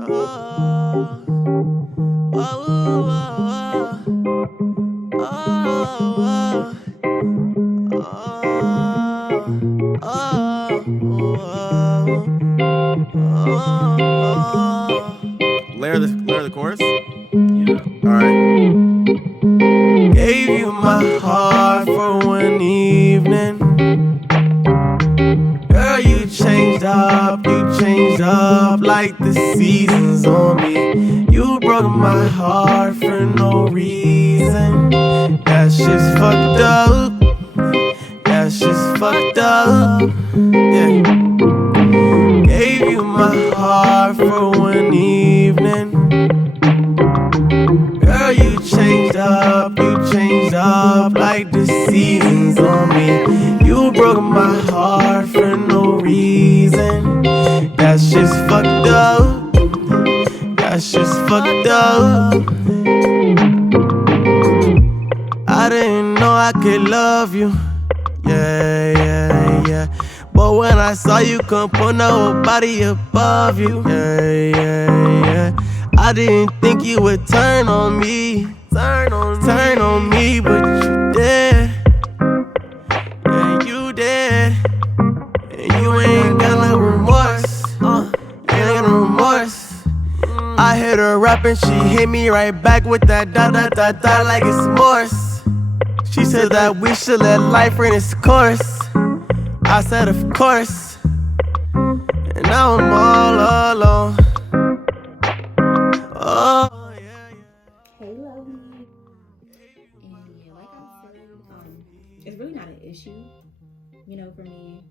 Layer the chorus? Yeah. Alright. Gave you my heart for one evening. Girl, you changed up like the seasons on me. You broke my heart for no reason. That shit's fucked up. That shit's fucked up. Yeah. Gave you my heart for one evening. Girl, you changed up like the seasons on me. You broke my heart for no reason. That shit's fucked up. That shit's fucked up. I didn't know I could love you. Yeah. But when I saw you, couldn't put nobody above you. Yeah. I didn't think you would turn on me, but you did. Yeah, you did. And you ain't got no remorse. You ain't got no remorse. I hit her rap and she hit me right back with that da like it's Morse. She said that we should let life run its course. I said of course. And now I'm all alone. Oh yeah. Hey, lovely. And yeah, like I said, it's really not an issue, for me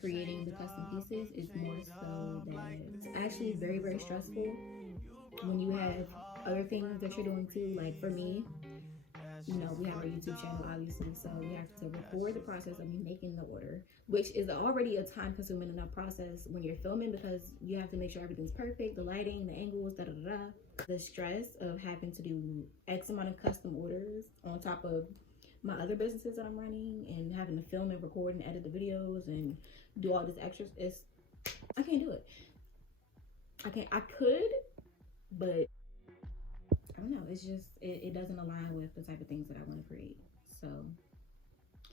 creating the custom pieces. It's more so that it's actually very, very stressful when you have other things that you're doing too. Like for me, we have our YouTube channel, obviously, so we have to record the process of me making the order, which is already a time-consuming enough process when you're filming, because you have to make sure everything's perfect, the lighting, the angles, the stress of having to do X amount of custom orders on top of my other businesses that I'm running, and having to film and record and edit the videos and do all this extras. I can't do it. I could, but I don't know. It's just, it doesn't align with the type of things that I want to create. So,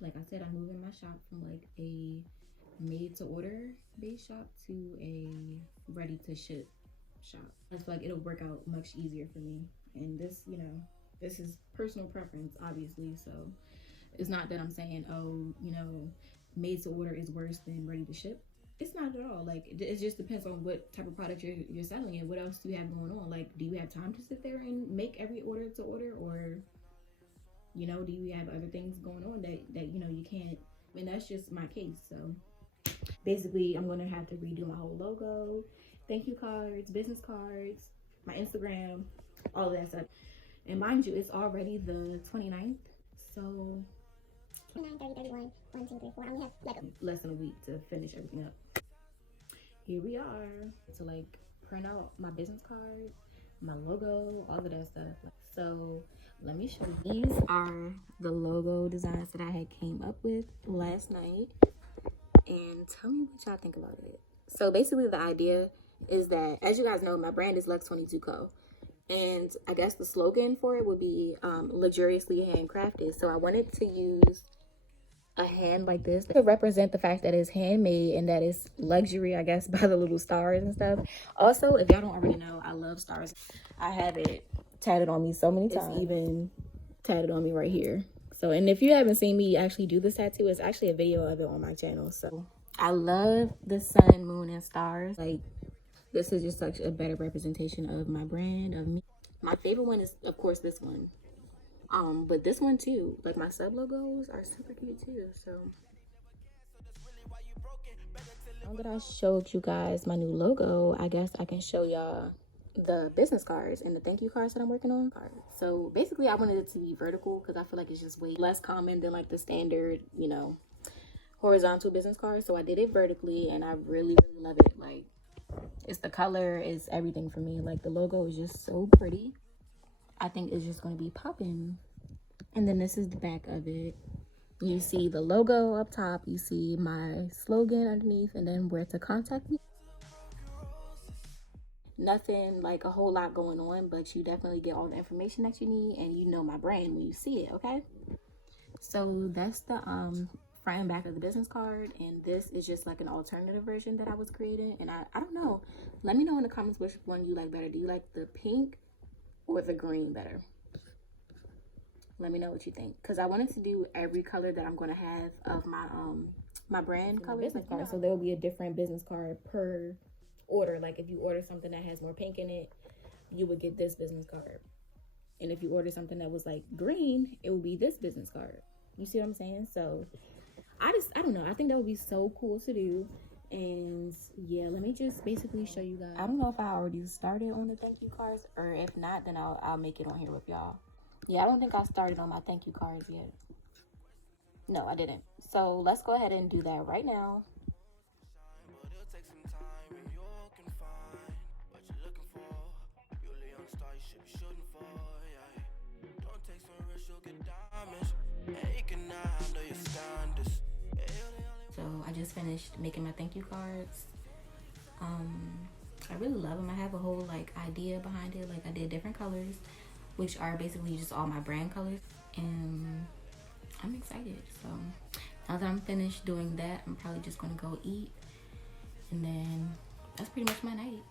like I said, I'm moving my shop from like a made to order based shop to a ready to ship shop. I feel like it'll work out much easier for me. And this, this is personal preference, obviously. So it's not that I'm saying, oh, made to order is worse than ready to ship. It's not at all. Like, it just depends on what type of product you're selling and what else do you have going on. Like, do you have time to sit there and make every order to order, or do you have other things going on that you can't? I mean, that's just my case. So basically, I'm gonna have to redo my whole logo, thank you cards, business cards, my Instagram, all of that stuff. And mind you, it's already the 29th, so 29, 30, 31, 1, 2, 3, 4. I only have like less than a week to finish everything up. Here we are to like print out my business card, my logo, all of that stuff. So let me show you. These are the logo designs that I had came up with last night, and tell me what y'all think about it. So basically the idea is that, as you guys know, my brand is LuxeTwenty2co. And I guess the slogan for it would be luxuriously handcrafted. So I wanted to use a hand like this to represent the fact that it's handmade and that it's luxury, I guess, by the little stars and stuff. Also, if y'all don't already know, I love stars. I have it tatted on me so many times. It's even tatted on me right here. So, and if you haven't seen me actually do this tattoo, it's actually a video of it on my channel. So I love the sun, moon, and stars. Like, this is just such a better representation of my brand, of me. My favorite one is, of course, this one. But this one too, like my sub logos are super cute too. So now that I showed you guys my new logo, I guess I can show y'all the business cards and the thank you cards that I'm working on. So basically I wanted it to be vertical because I feel like it's just way less common than like the standard, horizontal business cards. So I did it vertically, and I really, really love it. Like, it's the color, it's everything for me. Like, the logo is just so pretty. I think it's just going to be popping. And then this is the back of it. You see the logo up top, you see my slogan underneath, and then where to contact me. Nothing like a whole lot going on, but you definitely get all the information that you need, and you know my brand when you see it, okay? So that's the front and back of the business card, and this is just like an alternative version that I was creating. And I don't know, let me know in the comments which one you like better. Do you like the pink or the green better? Let me know what you think, because I wanted to do every color that I'm going to have of my my brand colors, like, you know. So there will be a different business card per order. Like if you order something that has more pink in it, you would get this business card, and if you order something that was like green, it would be this business card. You see what I'm saying? So I don't know, I think that would be so cool to do. And yeah, let me just basically show you guys. I don't know if I already started on the thank you cards, or if not, then I'll make it on here with y'all. Yeah, I don't think I started on my thank you cards yet. No, I didn't. So let's go ahead and do that right now. So I just finished making my thank you cards. I really love them. I have a whole like idea behind it. Like I did different colors, which are basically just all my brand colors, and I'm excited. So now that I'm finished doing that, I'm probably just gonna go eat, and then that's pretty much my night.